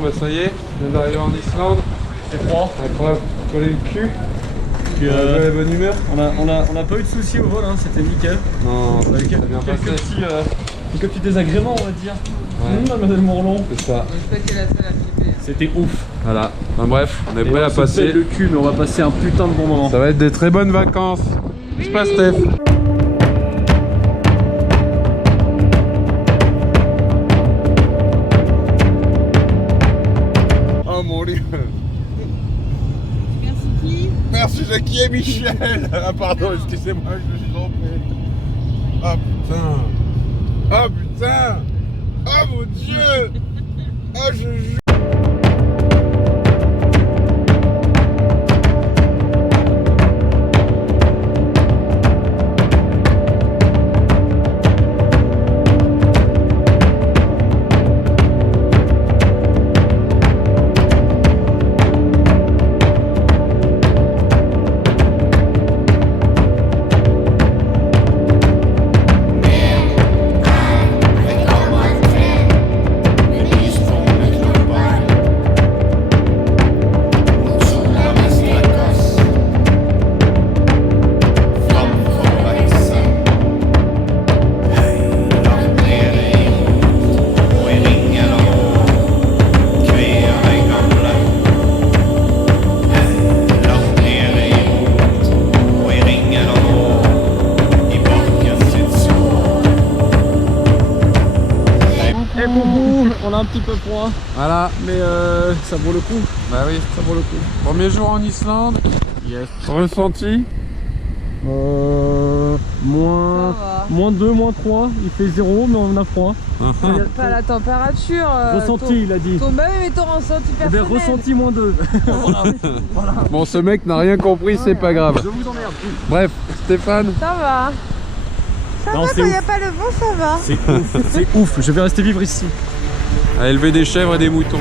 Bon bah ça y est, on vient d'arriver en Islande. C'est froid. Incroyable, coller le cul. Puis, la bonne humeur. On a pas eu de soucis au vol, hein, c'était nickel. Non, ça a bien Quelques passé. petits désagréments, on va dire. Ouais. Mademoiselle Morlon. C'est ça. C'était ouf. Voilà. Enfin bref, on est prêt à Se passer. pète le cul, mais on va passer un putain de bon moment. Ça va être des très bonnes vacances. Je passe Steph. Oh mon dieu. Merci qui? Merci Jackie et Michel. Ah pardon, excusez-moi, je me suis trompé. Ah putain. Ah putain. Oh mon dieu. Oh je jure. On a un petit peu froid, Voilà. mais ça vaut le coup. Bah oui. Ça vaut le coup. Premier jour en Islande. Yes. Ressenti. Moins 2, moins 3, il fait 0, mais on a froid. Pas la température. Ressenti, il a dit. Ton même et ton ressenti Eh bien, personnel. ressenti moins 2. Voilà. Bon, ce mec n'a rien compris, c'est pas grave. Je vous emmerde. Bref, Stéphane. Ça va. Ça Non, va, c'est quand il n'y a ouf. pas le vent, ça va. C'est ouf, c'est ouf. Je vais rester vivre ici. À élever des chèvres et des moutons.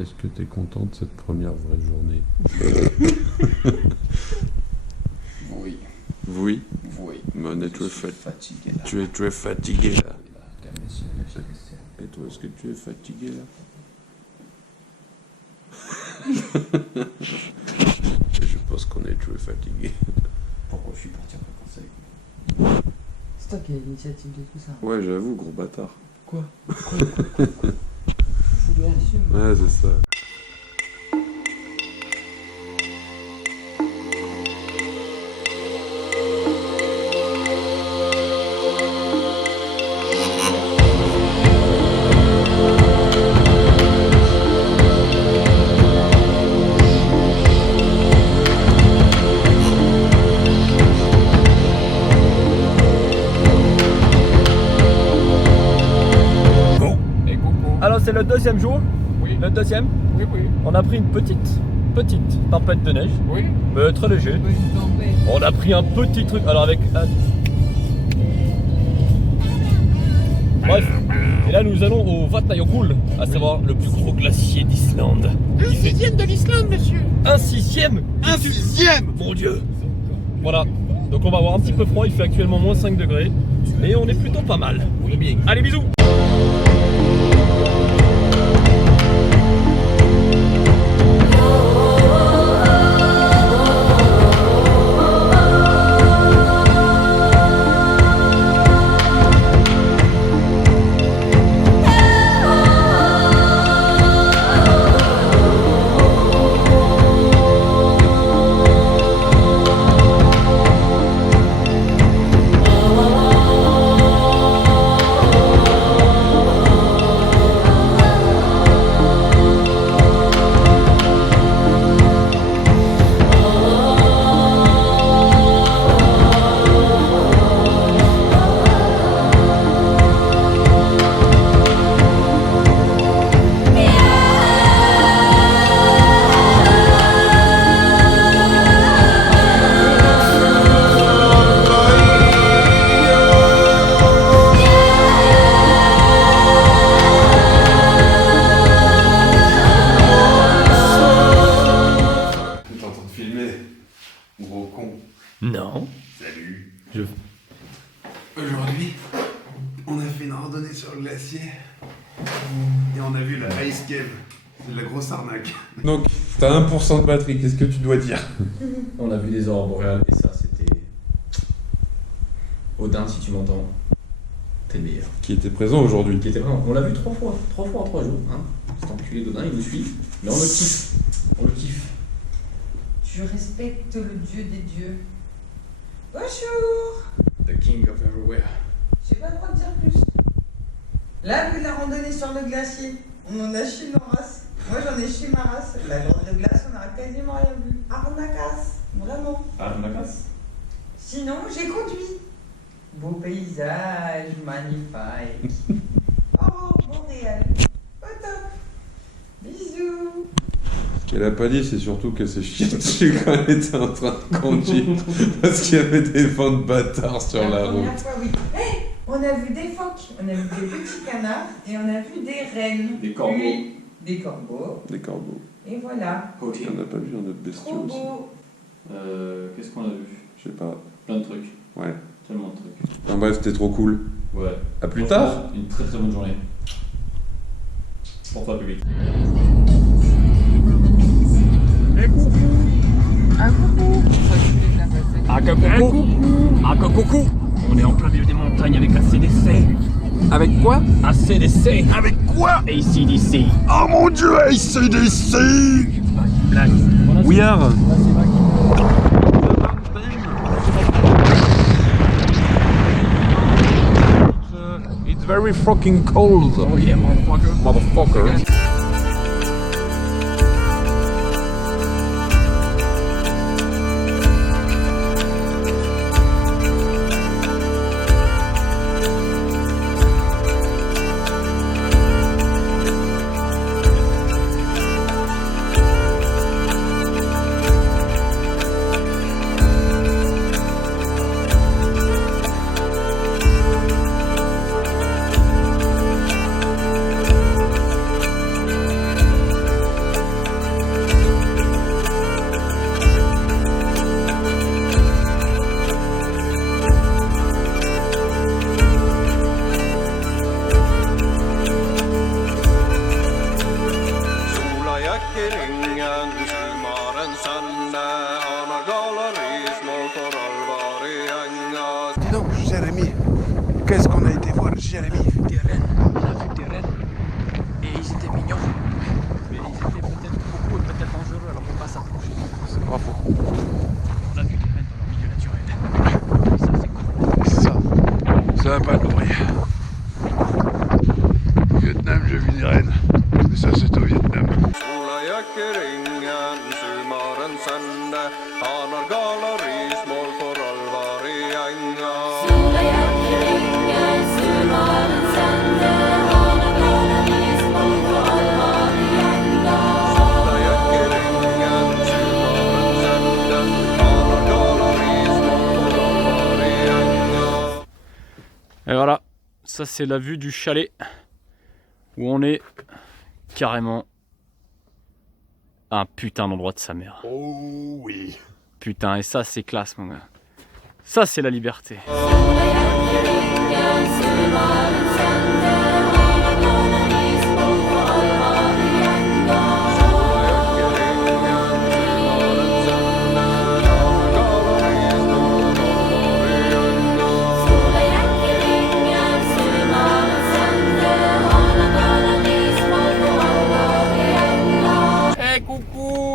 Est-ce que tu es content de cette première vraie journée? Oui, Oui. oui. Mais on est Je très suis fatigué. fatigué là. Tu es très fatigué là. Monsieur, Et toi, est-ce que tu es fatigué là? Je pense qu'on est très fatigué. pourquoi je suis parti en vacances avec lui? C'est toi qui as l'initiative de tout ça. Ouais, j'avoue, gros bâtard. Faut lui assumer. Ouais, c'est ça. Alors c'est le deuxième jour. Oui. Le deuxième. Oui, oui, On a pris une petite tempête de neige, oui. mais très léger. On a pris un petit truc. Alors avec un... Bref. Et là nous allons au Vatnajökull, à savoir le plus gros glacier d'Islande. Un sixième de l'Islande, monsieur. Un sixième. Un sixième. Mon Dieu. Voilà. Donc on va avoir un petit peu froid. Il fait actuellement moins 5 degrés, mais on est plutôt pas mal. Oui, bien. Allez, bisous. Oh, Aujourd'hui, on a fait une randonnée sur le glacier et on a vu la Ice Cave. C'est de la grosse arnaque. Donc, t'as 1% de batterie, qu'est-ce que tu dois dire? On a vu des aurores boréales et ça c'était... Odin, si tu m'entends, t'es le meilleur. Qui était présent aujourd'hui. Qui était vraiment... On l'a vu 3 fois en 3 jours. Hein. Cet enculé d'Odin, il nous suit. Mais on le kiffe. On le kiffe. Tu respectes le dieu des dieux. Bonjour. The king of everywhere. J'ai pas le droit de dire plus. Là, vu la randonnée sur le glacier, on en a chié nos races. Moi, j'en ai chié ma race. La grande de glace, on a quasiment rien vu. Arnacasse, vraiment. Arnacasse. Sinon, j'ai conduit. Beau paysage, magnifique. Oh, Montréal. Au top. Bisous. Ce qu'elle a pas dit, c'est surtout qu'elle s'est chiée dessus quand elle était en train de conduire. Parce qu'il y avait des vents de bâtards sur la route. Première fois, oui. Hey, on a vu des phoques, on a vu des petits canards et on a vu des rennes. Des corbeaux. Oui, des corbeaux. Des corbeaux. Et voilà. On n'a pas vu un autre bestiau Trop aussi. beau. Qu'est-ce qu'on a vu? Je sais pas. Plein de trucs. Ouais. Tellement de trucs. Enfin bref, c'était trop cool. Ouais. À plus tard. Une très très bonne journée. Pour toi, public. Un coucou. Ça, je vais la passer. Ah que coucou. Ah que coucou. On est en plein milieu des montagnes avec ACDC. Avec quoi? ACDC. Avec quoi? ACDC. Oh mon dieu, ACDC! Blague. We are. It's very fucking cold. Oh yeah, Motherfucker. Dis donc, Jérémy, qu'est-ce qu'on a été voir, Jérémy? Des rennes, on a vu des rennes et ils étaient mignons. Mais ils étaient peut-être beaucoup et peut-être dangereux, alors faut pas s'approcher. C'est pas faux. On a vu des rennes dans leur milieu naturel. Ça c'est cool. Ça va pas courir. Au Vietnam, j'ai vu des rennes. Mais ça, c'est au Vietnam. Et voilà, ça c'est la vue du chalet où on est carrément à un putain d'endroit de sa mère. Oh oui. Putain, et ça c'est classe mon gars. Ça c'est la liberté.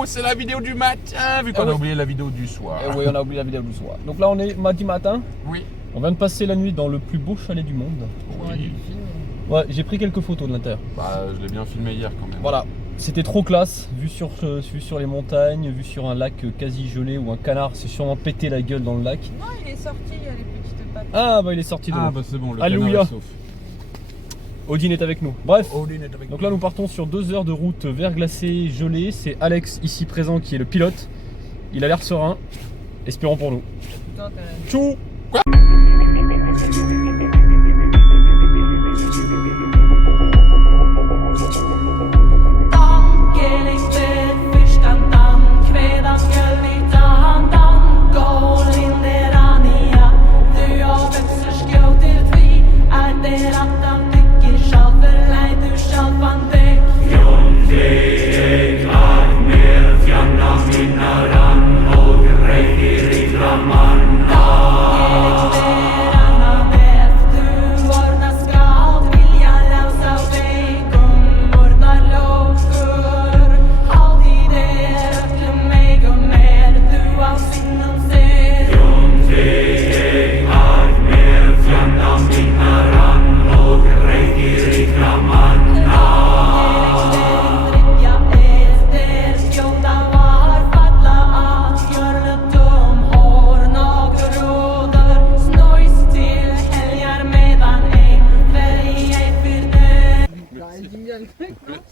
C'est la vidéo du matin, vu qu'on a oublié la vidéo du soir. Oui, on a oublié la vidéo du soir. Donc là on est mardi matin. Oui. On vient de passer la nuit dans le plus beau chalet du monde. Oui. Ouais, j'ai pris quelques photos de l'intérieur. Bah, je l'ai bien filmé hier quand même. Voilà, c'était trop classe, vue sur les montagnes, vue sur un lac quasi gelé où un canard s'est sûrement pété la gueule dans le lac. Non, il est sorti, il y a les petites pattes. Ah bah il est sorti de l'eau. Ah bah c'est bon, le Alléluia. canard est sauf. Odin est avec nous. Bref, Odin est avec donc là nous partons sur 2 heures de route verglacée, gelée. C'est Alex ici présent qui est le pilote. Il a l'air serein. Espérons pour nous. Tchou.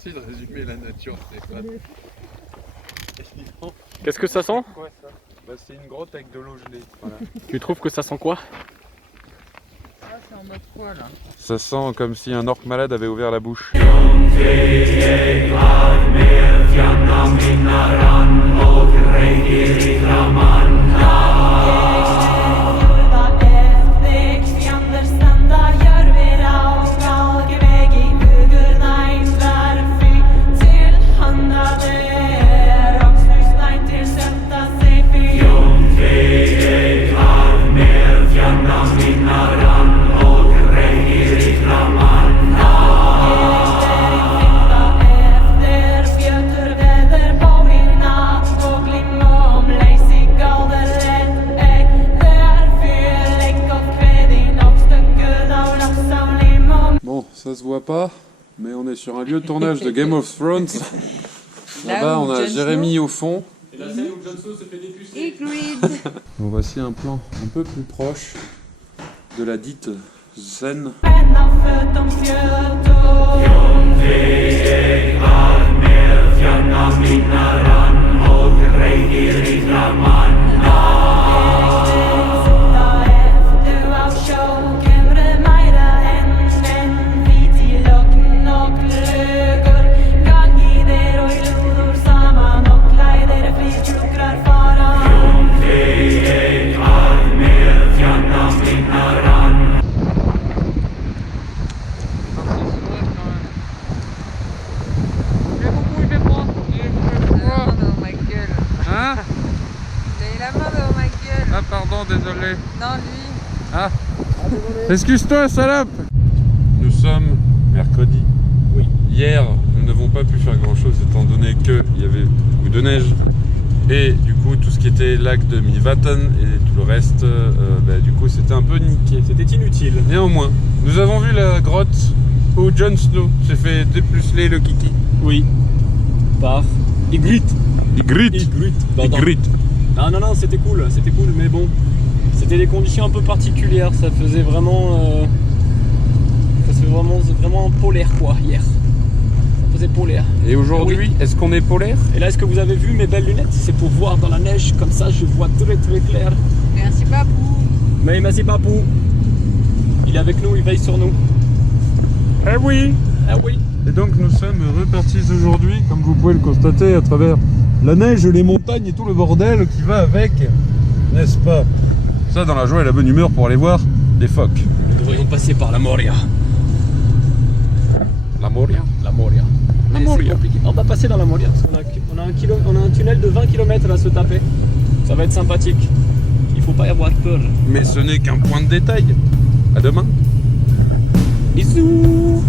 Merci de résumer la nature, Stéphane. Qu'est-ce que ça sent? Quoi ça? Bah, c'est une grotte avec de l'eau gelée. Voilà. Tu trouves que ça sent quoi? Ah, c'est en mode quoi là? Ça sent comme si un orque malade avait ouvert la bouche. Bon, ça se voit pas, mais on est sur un lieu de tournage de Game of Thrones. Là-bas, on a Jérémy au fond. Et la scène où Jon Snow se fait dépuceler. Bon, voici un plan un peu plus proche de la dite scène. Hein? Il a la main devant ma gueule. Ah pardon, désolé. Non, lui. Ah, excuse-toi, salope. Nous sommes mercredi. Oui. Hier, nous n'avons pas pu faire grand-chose étant donné qu'il y avait beaucoup de neige. Et du coup, tout ce qui était lac de Minivatten et tout le reste, du coup, c'était un peu niqué. C'était inutile. Néanmoins, nous avons vu la grotte où Jon Snow s'est fait dépuceler le kiki. Oui. Par Ygritte. Ygritte. Ygritte. Non, c'était cool, mais bon, c'était des conditions un peu particulières, ça faisait vraiment polaire quoi, hier. Ça faisait polaire. Et aujourd'hui, est-ce qu'on est polaire? Et là, est-ce que vous avez vu mes belles lunettes? C'est pour voir dans la neige, comme ça je vois très très clair. Merci Papou. Mais merci Papou. Il est avec nous, il veille sur nous. Eh oui. Ah oui. Et donc nous sommes repartis aujourd'hui, comme vous pouvez le constater, à travers la neige, les montagnes et tout le bordel qui va avec, n'est-ce pas? Ça dans la joie et la bonne humeur pour aller voir des phoques. Nous devrions passer par la Moria. La Moria? La Moria. La Mais Moria. c'est compliqué. On va passer dans la Moria parce qu'on a un tunnel de 20 km à se taper. Ça va être sympathique. Il faut pas y avoir peur. Mais ce n'est qu'un point de détail. À demain. Bisous.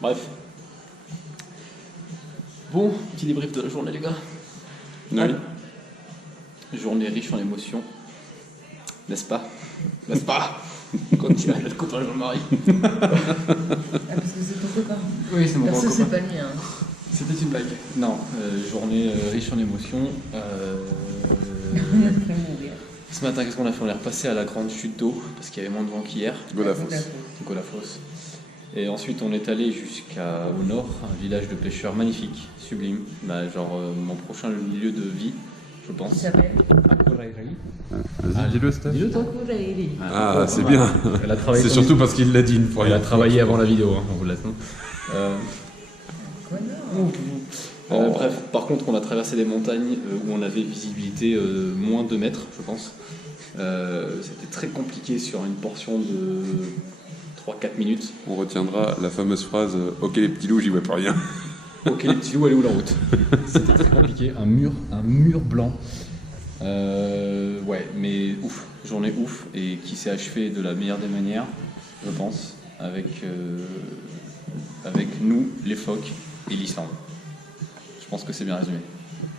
Bref. Bon, petit débrief de la journée, les gars. Oui. Journée riche en émotions. N'est-ce pas? N'est-ce pas? Quand tu as le copain de Jean-Marie. Ah, parce que c'est ton copain. Oui, c'est mon grand Perso, copain. c'est pas le mien. C'était une blague. Non, journée riche en émotions. Ce matin, qu'est-ce qu'on a fait? On est repassé à la grande chute d'eau parce qu'il y avait moins de vent qu'hier. Godafos. Golafos. Et ensuite, on est allé jusqu'au nord, un village de pêcheurs magnifique, sublime. Bah, genre mon prochain lieu de vie, je pense. Qui s'appelle Vas-y, dis-le, Steph. Dis-le, toi. Ah, c'est bien. Elle a travaillé. C'est surtout parce qu'il l'a dit une fois. Elle a travaillé avant la vidéo, hein, on vous laisse. Bref, par contre, on a traversé des montagnes où on avait visibilité moins de mètres, je pense. C'était très compliqué sur une portion de 3-4 minutes. On retiendra la fameuse phrase « Ok les petits loups, j'y vois plus rien ». Ok les petits loups, allez où la route? C'était très compliqué, un mur blanc. Ouais, mais ouf, journée ouf, et qui s'est achevée de la meilleure des manières, je pense, avec nous, les phoques et l'Islande. Je pense que c'est bien résumé.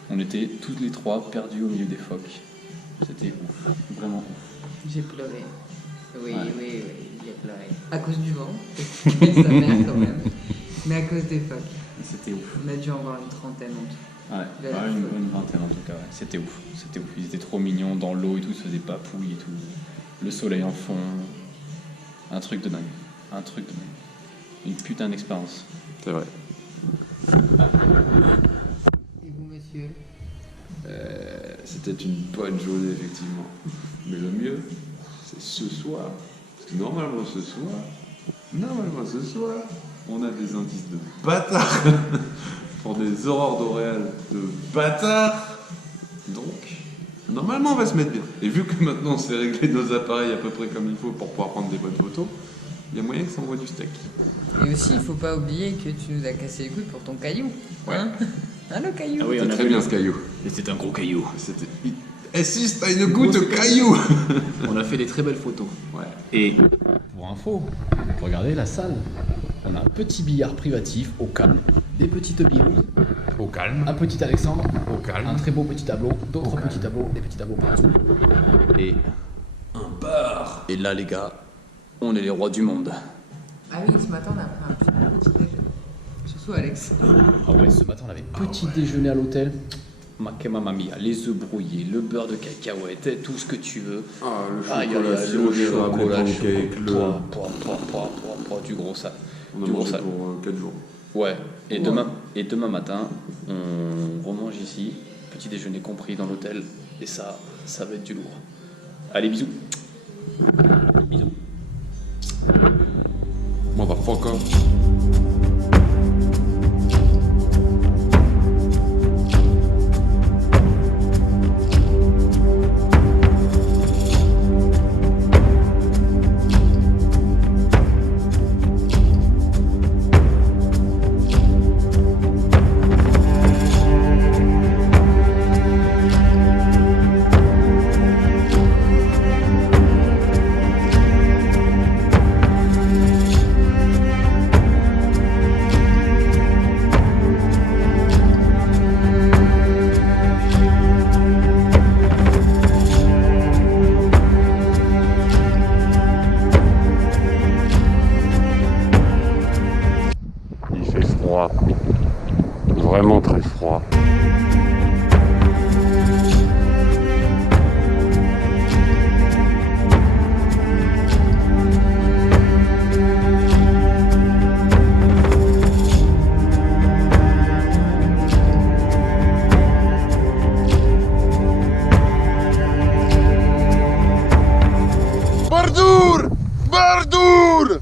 On était tous les trois perdus au milieu des phoques. C'était ouf, vraiment ouf. J'ai pleuré. Oui, Ouais. oui, j'ai pleuré. À cause du vent. Et sa mère quand même. Mais à cause des phoques. C'était ouf. On a dû en voir une trentaine en tout. Ouais, La une vingtaine en tout cas, ouais. C'était ouf. Ils étaient trop mignons dans l'eau et tout, ils se faisaient papouilles et tout. Le soleil en fond. Un truc de dingue. Une putain d'expérience. C'est vrai. Et vous, monsieur? C'était une bonne journée, effectivement. Mais le mieux, c'est ce soir. Parce que normalement, ce soir, on a des indices de bâtards pour des aurores boréales de bâtards. Donc, normalement, on va se mettre bien. Et vu que maintenant, on s'est réglé nos appareils à peu près comme il faut pour pouvoir prendre des bonnes photos, il y a moyen que ça envoie du steak. Et aussi, il faut pas oublier que tu nous as cassé les couilles pour ton caillou. Ouais. Hein, le caillou. Ah oui, C'était très bien ce caillou. Et c'était un gros caillou. C'était... S6, t'as une goutte de caillou. On a fait des très belles photos. Ouais. Et pour info, regardez la salle. On a un petit billard privatif au calme, des petites billes, Au calme. un petit Alexandre, Au calme. un très beau petit tableau, d'autres petits tableaux, des petits tableaux partout. Et un bar. Et là, les gars, on est les rois du monde. Ah oui, ce matin, on a pris un petit déjeuner. Surtout Alex. Ah ouais, ce matin, on avait petit déjeuner à l'hôtel. Mamma mia, les œufs brouillés, le beurre de cacahuète, tout ce que tu veux. Ah, le Aïe, chocolat, aïe, aïe, le chocolat, pancake, du gros sale. On a Du gros mangé sale. pour 4 jours. Ouais, et demain matin, on remange ici, petit déjeuner compris dans l'hôtel, et ça va être du lourd. Allez, bisous. Bisous. Motherfucker. Il fait froid. Vraiment très froid. Bardour! Bardour!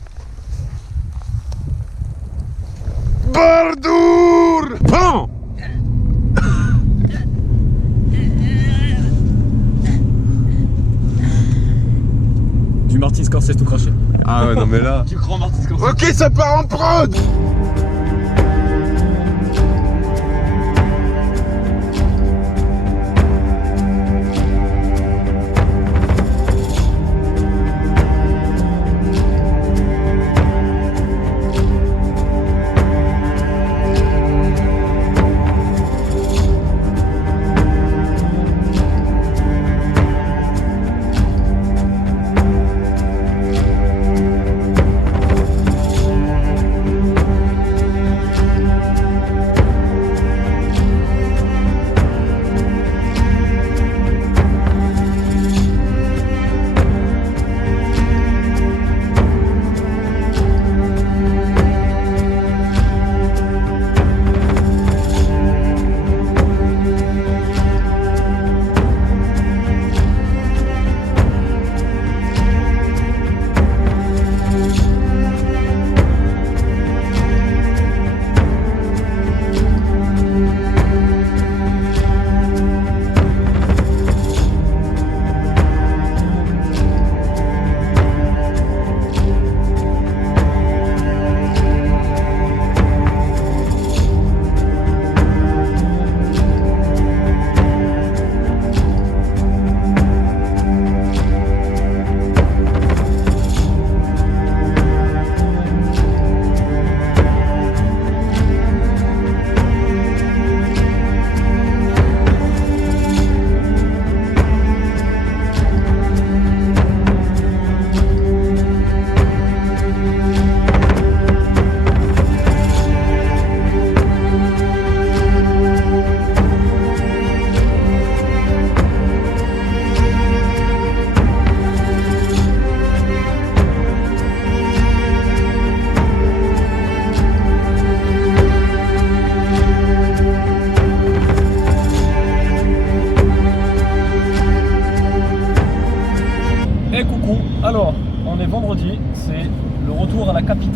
Bardour! Pan! Du Martin Scorsese tout craché. Ah ouais, non mais là... Du grand Martin Scorsese. Ok, ça part en prod!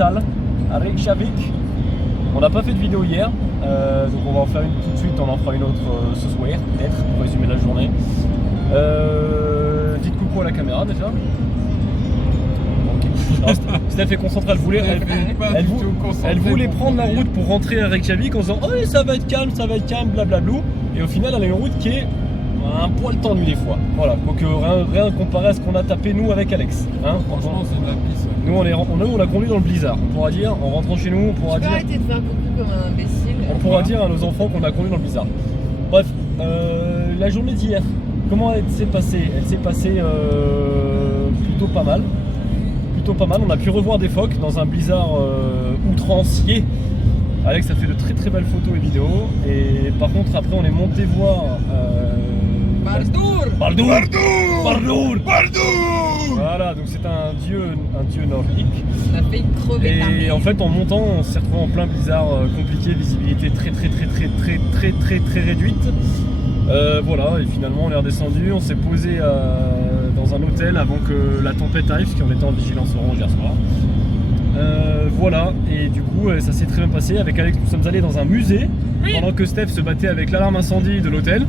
continentale à Reykjavik. On n'a pas fait de vidéo hier, donc on va en faire une tout de suite, on en fera une autre ce soir peut-être pour résumer la journée. Dites coucou à la caméra déjà. Okay. Steph est concentrée, elle voulait prendre la route pour rentrer à Reykjavik en disant oh ça va être calme, blablabla. Et au final elle a une route qui est un poil tendu des fois. Voilà, donc rien comparé à ce qu'on a tapé nous avec Alex. Hein, Franchement, c'est de la pisse. nous on a conduit dans le blizzard. On pourra dire, en rentrant chez nous, on pourra dire. Arrêter de faire beaucoup comme un imbécile. On pourra dire à nos enfants qu'on a conduit dans le blizzard. Bref, la journée d'hier, comment elle s'est passée? Elle s'est passée plutôt pas mal. On a pu revoir des phoques dans un blizzard outrancier. Alex a fait de très très belles photos et vidéos. Et par contre après on est monté voir Baldur. Voilà, donc c'est un dieu nordique. Ça fait crever ta Et mère. en fait en montant on s'est retrouvé en plein blizzard compliqué, visibilité très réduite. Voilà, et finalement on est redescendu, on s'est posé dans un hôtel avant que la tempête arrive, parce qu'on était en vigilance orange hier soir. Voilà, et du coup ça s'est très bien passé. Avec Alex nous sommes allés dans un musée pendant que Steph se battait avec l'alarme incendie de l'hôtel.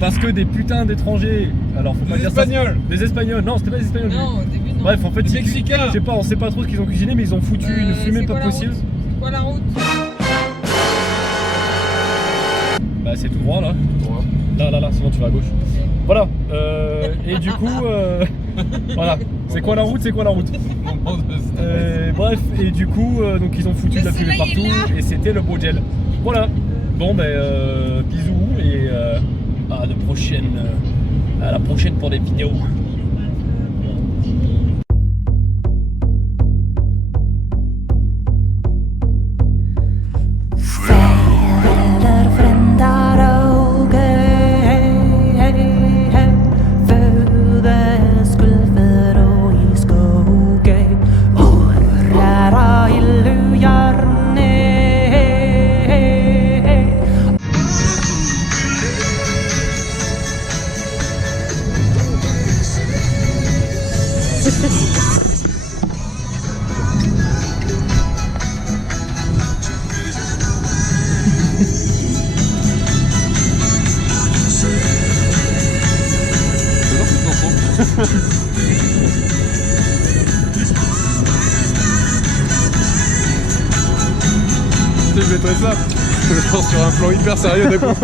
Parce que des putains d'étrangers, alors faut pas dire ça. Des Espagnols, non c'était pas des Espagnols. Non, au début, non. Bref, en fait, Des Mexicains. je sais pas, on sait pas trop ce qu'ils ont cuisiné, mais ils ont foutu une fumée c'est pas quoi la possible. route C'est quoi la route? Bah, c'est tout droit là. Là, sinon tu vas à gauche. Voilà, et du coup, voilà. C'est quoi la route? Bref, et du coup, donc ils ont foutu de la fumée partout, et c'était le beau gel. Voilà. Bon, ben, bisous, et à la prochaine pour des vidéos. Je mettrais ça, je pense sur un plan hyper sérieux d'un coup.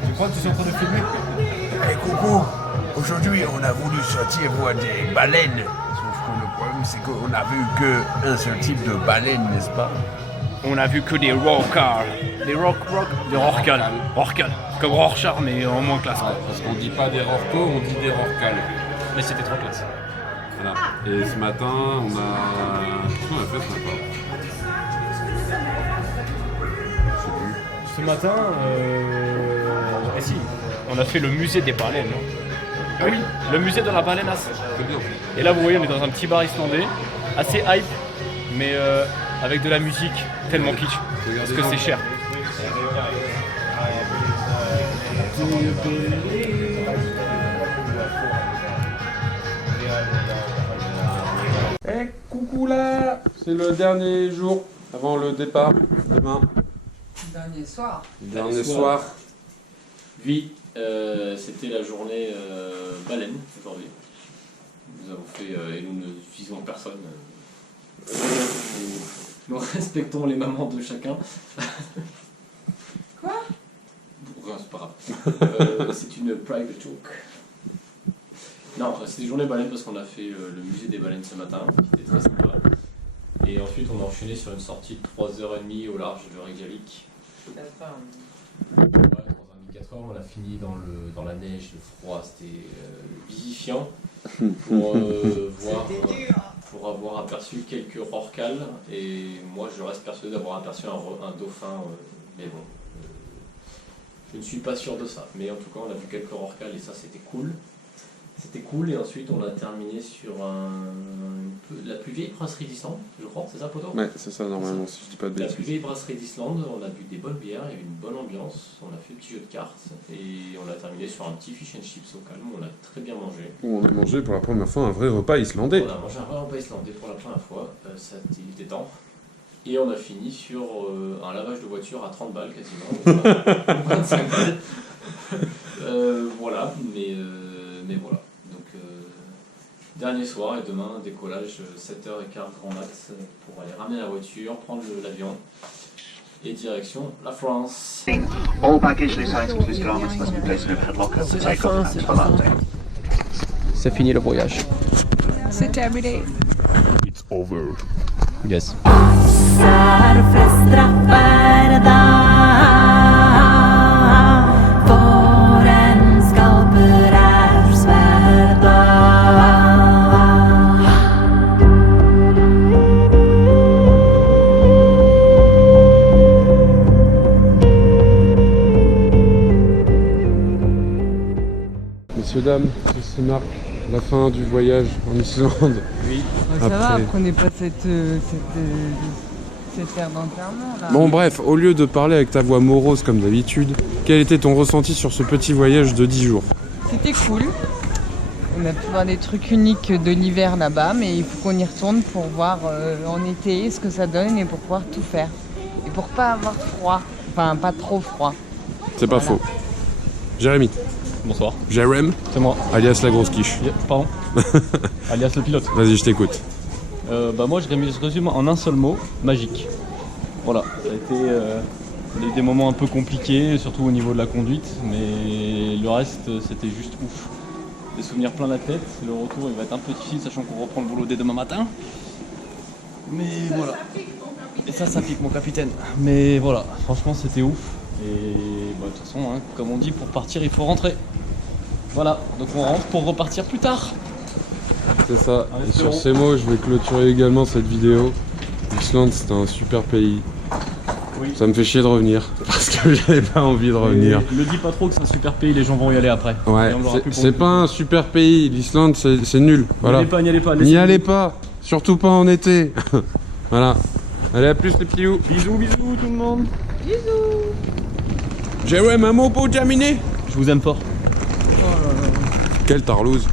Je crois que tu es en train de filmer. Hey coucou, aujourd'hui on a voulu sortir voir des baleines. Sauf que le problème c'est qu'on a vu qu'un seul type de baleine, n'est-ce pas? On a vu que des rorquals. Des rorquals. Rorquals. Comme Rorschach, mais en moins classe. Quoi. Parce qu'on dit pas des rorquals, on dit des rorquals. Mais c'était trop classe. Voilà. Et ce matin, on a... Qu'est-ce qu'on a fait ce matin? Je sais plus. Ce matin, si, on a fait le musée des baleines. Ah oui, le musée de la baleineasse. C'est bien. Et là, vous voyez, on est dans un petit bar islandais, assez hype, mais avec de la musique tellement kitsch, parce que c'est cher. Eh coucou là, c'est le dernier jour avant le départ, demain. Dernier soir. Dernier soir. Oui, c'était la journée baleine aujourd'hui. Nous avons fait, et nous ne visons personne. Nous respectons les mamans de chacun. Quoi? Rien, c'est pas grave. C'est une private joke. Non, c'était journée baleine parce qu'on a fait le musée des baleines ce matin, qui était très sympa. Et ensuite, on a enchaîné sur une sortie de 3h30 au large de Reykjavik. D'accord. Ouais, dans un 4 heures, on l'a fini dans la neige, le froid, c'était vivifiant pour avoir aperçu quelques rorquals. Et moi, je reste persuadé d'avoir aperçu un dauphin, mais bon, je ne suis pas sûr de ça. Mais en tout cas, on a vu quelques rorquals et ça, c'était cool. C'était cool, et ensuite on a terminé sur la plus vieille brasserie d'Islande, je crois, c'est ça, Poto? Ouais, c'est ça, normalement, si je dis pas de La bêtises. plus vieille brasserie d'Islande, on a bu des bonnes bières, il y avait une bonne ambiance, on a fait un petit jeu de cartes, et on a terminé sur un petit fish and chips au calme, on a très bien mangé. On a mangé pour la première fois un vrai repas islandais. On a mangé un vrai repas islandais pour la première fois, il était temps. Et on a fini sur un lavage de voiture à 30 balles quasiment, 25 balles. Voilà, mais voilà. Dernier soir et demain, décollage 7h15 grand max pour aller ramener la voiture, prendre l'avion et direction la France. All baggage loose items, loose garments must be placed in a padlock to take off and for landing. C'est fini le voyage. C'est terminé. It's over. Yes. Messieurs, dames, ceci marque la fin du voyage en Islande. Oui. Ça va, Après. prenez pas cette air d'enterrement là. Bon bref, au lieu de parler avec ta voix morose comme d'habitude, quel était ton ressenti sur ce petit voyage de 10 jours? C'était cool. On a pu voir des trucs uniques de l'hiver là-bas, mais il faut qu'on y retourne pour voir en été ce que ça donne et pour pouvoir tout faire. Et pour pas avoir froid, enfin pas trop froid. C'est pas faux. Jérémy. Bonsoir, Jérém, c'est moi. alias la grosse quiche. Pardon. Alias le pilote. Vas-y, je t'écoute. Moi je résume en un seul mot, magique. Voilà, ça a été des moments un peu compliqués, surtout au niveau de la conduite, mais le reste c'était juste ouf. Des souvenirs plein la tête, le retour il va être un peu difficile sachant qu'on reprend le boulot dès demain matin. Mais voilà. Et ça pique mon capitaine. Mais voilà, franchement c'était ouf. Et de toute façon, hein, comme on dit, pour partir il faut rentrer. Voilà, donc on rentre pour repartir plus tard. C'est ça. Allez, Et c'est sur bon. ces mots, je vais clôturer également cette vidéo. L'Islande, c'était un super pays. Oui. Ça me fait chier de revenir parce que j'avais pas envie de revenir. Ne dis pas trop que c'est un super pays, les gens vont y aller après. Ouais, Et on l'aura plus pour c'est nous. pas un super pays. L'Islande, c'est nul. Voilà. N'y allez pas. N'y allez pas. Surtout pas en été. Voilà. Allez, à plus les petits loups. Bisous tout le monde. Jérém, un mot pour terminer? Je vous aime fort. Quelle tarlouse.